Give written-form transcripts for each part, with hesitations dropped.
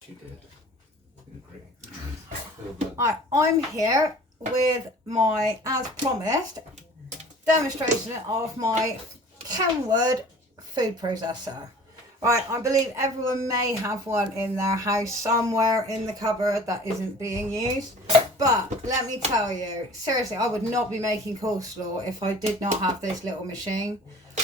She did. Agree. Alright, I'm here with my, as promised, demonstration of my Kenwood food processor. Right, I believe everyone may have one in their house somewhere in the cupboard that isn't being used. But let me tell you, seriously, I would not be making coleslaw if I did not have this little machine.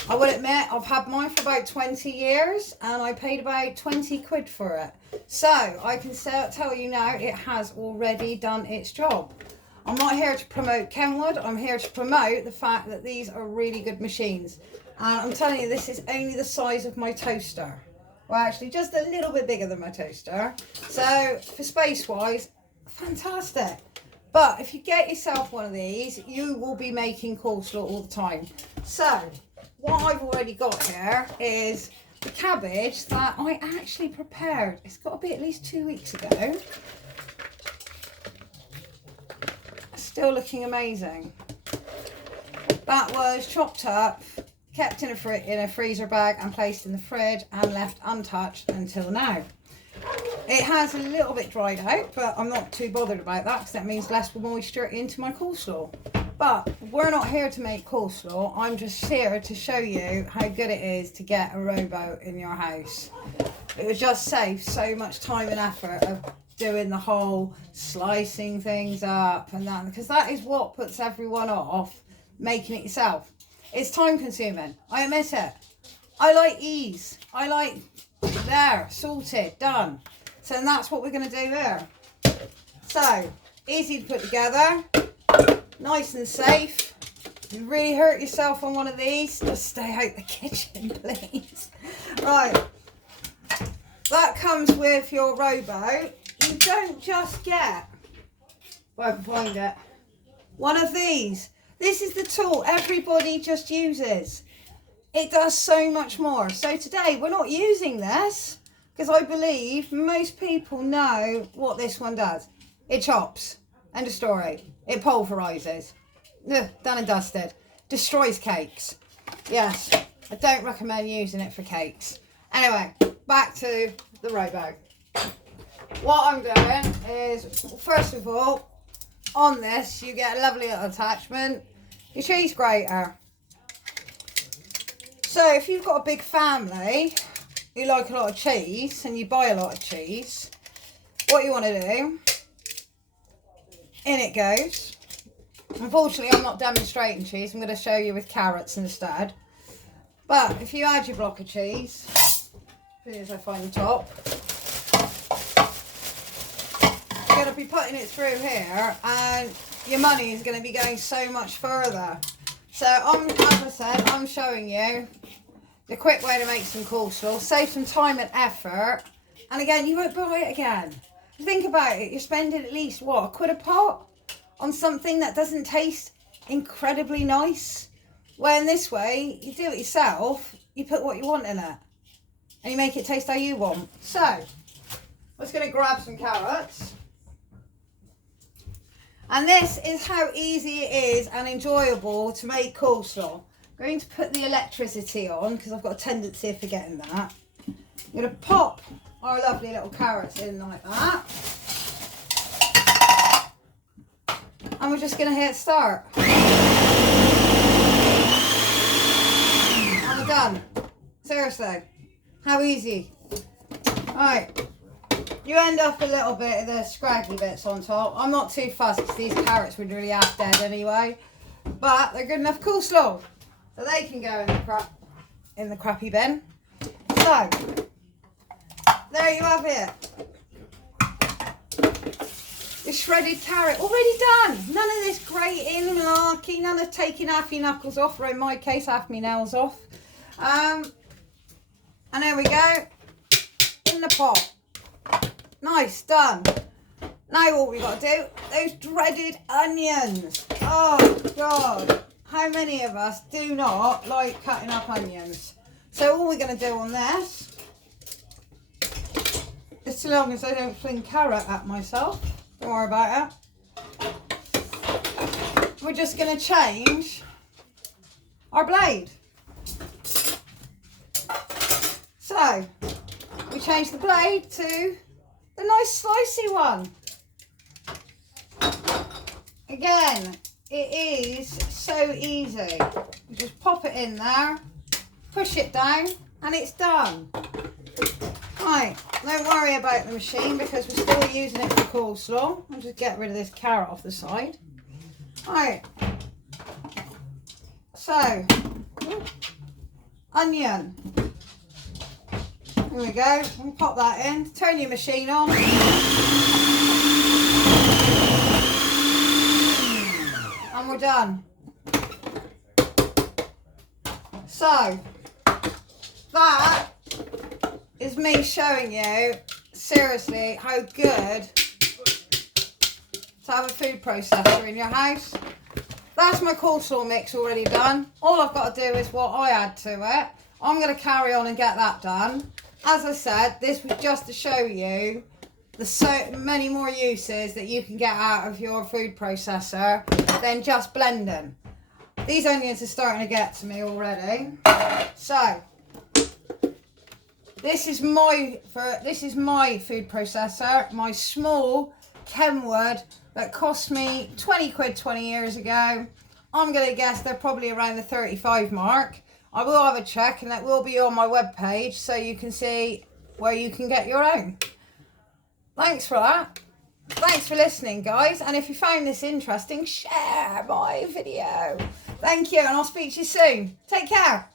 I will admit, I've had mine for about 20 years and I paid about 20 quid for it. So I can tell you now, it has already done its job. I'm not here to promote Kenwood, I'm here to promote the fact that these are really good machines. And I'm telling you, this is only the size of my toaster. Well, actually, just a little bit bigger than my toaster. So, for space-wise, fantastic. But if you get yourself one of these, you will be making coleslaw all the time. So, what I've already got here is the cabbage that I actually prepared. It's got to be at least 2 weeks ago. Still looking amazing. That was chopped up, kept in a freezer bag and placed in the fridge and left untouched until now. It has a little bit dried out, but I'm not too bothered about that because that means less moisture into my coleslaw. But we're not here to make coleslaw, I'm just here to show you how good it is to get a robo in your house. It would just save so much time and effort of doing the whole slicing things up and that, because that is what puts everyone off making it yourself. It's time consuming, I admit it. I like ease. I like there, sorted, done. So that's what we're going to do here. So, easy to put together, nice and safe. If you really hurt yourself on one of these, just stay out the kitchen, please. Right, that comes with your robo. You don't just get, well, I can find it, one of these. This is the tool everybody just uses. It does so much more. So today we're not using this because I believe most people know what this one does. It chops. End of story. It pulverizes. Ugh, done and dusted. Destroys cakes. Yes, I don't recommend using it for cakes. Anyway, back to the robo. What I'm doing is, first of all, on this you get a lovely little attachment, your cheese grater. So if you've got a big family, you like a lot of cheese and you buy a lot of cheese, what you want to do, in it goes. Unfortunately I'm not demonstrating cheese, I'm going to show you with carrots instead. But if you add your block of cheese, as soon as I find the top, you're going to be putting it through here and your money is going to be going so much further. So as I said, I'm showing you the quick way to make some coleslaw, save some time and effort, and again, you won't buy it again. Think about it, you're spending at least, what, £1 a pot on something that doesn't taste incredibly nice? When this way, you do it yourself, you put what you want in it, and you make it taste how you want. So, I'm just going to grab some carrots. And this is how easy it is and enjoyable to make coleslaw. I'm going to put the electricity on because I've got a tendency of forgetting that. I'm going to pop our lovely little carrots in like that. And we're just going to hit start. And we're done. Seriously. How easy. Alright. You end up a little bit of the scraggly bits on top. I'm not too fussed because these carrots would really half dead anyway. But they're good enough coleslaw. So they can go in the crappy bin. So, there you have it. The shredded carrot, already done. None of this grating, malarkey, none of taking half your knuckles off, or in my case, half my nails off. And there we go. In the pot. Nice, done. Now what we got to do, those dreaded onions. Oh God, how many of us do not like cutting up onions? So all we're going to do on this, as long as I don't fling carrot at myself, don't worry about it. We're just going to change our blade. So we change the blade to The nice slicey one. Again, it is so easy. You just pop it in there, push it down, and it's done. Right, don't worry about the machine because we're still using it for coleslaw. I'll just get rid of this carrot off the side. Right. So, onion. Here we go. We'll pop that in. Turn your machine on. And we're done. So, that is me showing you, seriously, how good to have a food processor in your house. That's my coleslaw mix already done. All I've got to do is what I add to it. I'm going to carry on and get that done. As I said, this was just to show you the so many more uses that you can get out of your food processor than just blending. These onions are starting to get to me already. So, this is my food processor, my small Kenwood that cost me 20 quid 20 years ago. I'm going to guess they're probably around the 35 mark. I will have a check and that will be on my webpage so you can see where you can get your own. Thanks for that. Thanks for listening, guys. And if you found this interesting, share my video. Thank you, and I'll speak to you soon. Take care.